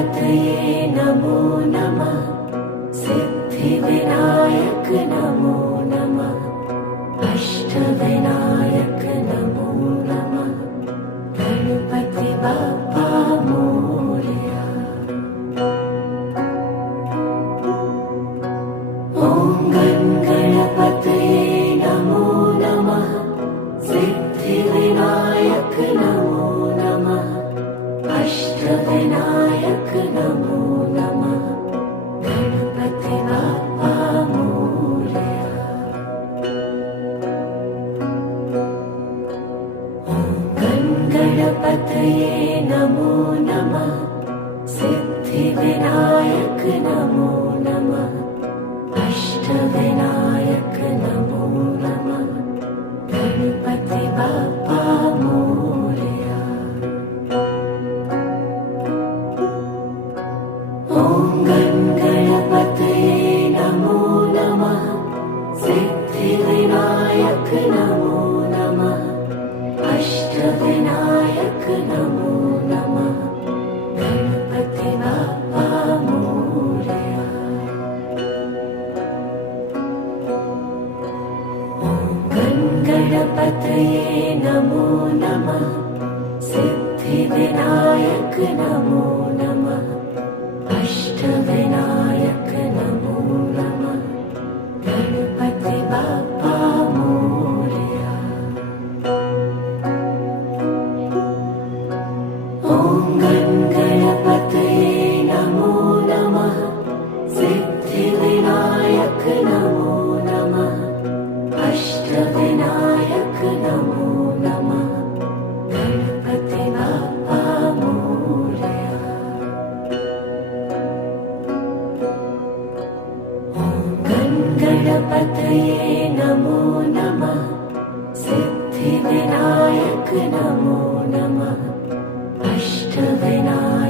गणपतये नमो नमः। सिद्धिविनायक नमो नमः। अष्टविनायक नमो नमः। गणपति बाप्पा मोरया। ॐ गणपतये नमो नमः। सिद्धिविनायक नमो नमः। अष्टविनायक नमो नमः। गणपति बाप्पा मोरया। गणपतये नमो नमः। सिद्धिविनायक नमो नमः। अष्टविनायक नमो नमः। गणपति बाप्पा मोरया। ॐ गणपतये नमो नमः। सिद्धिविनायक नमो नमः। अष्टविनायक नमो नमः। गणपति बाप्पा मोरया। गणपतये नमो नमः। सिद्धिविनायक नमो नमः। अष्टविनायक नमो नमः। गणपति बाप्पा मोरया। ॐ गणपतये नमो नमः। सिद्धिविनायक नमो नमः। अष्टविनायक नमो नमः। गणपति बाप्पा मोरया। गणपतये नमो नमः। सिद्धिविनायक नमो नमः। अष्टविनायक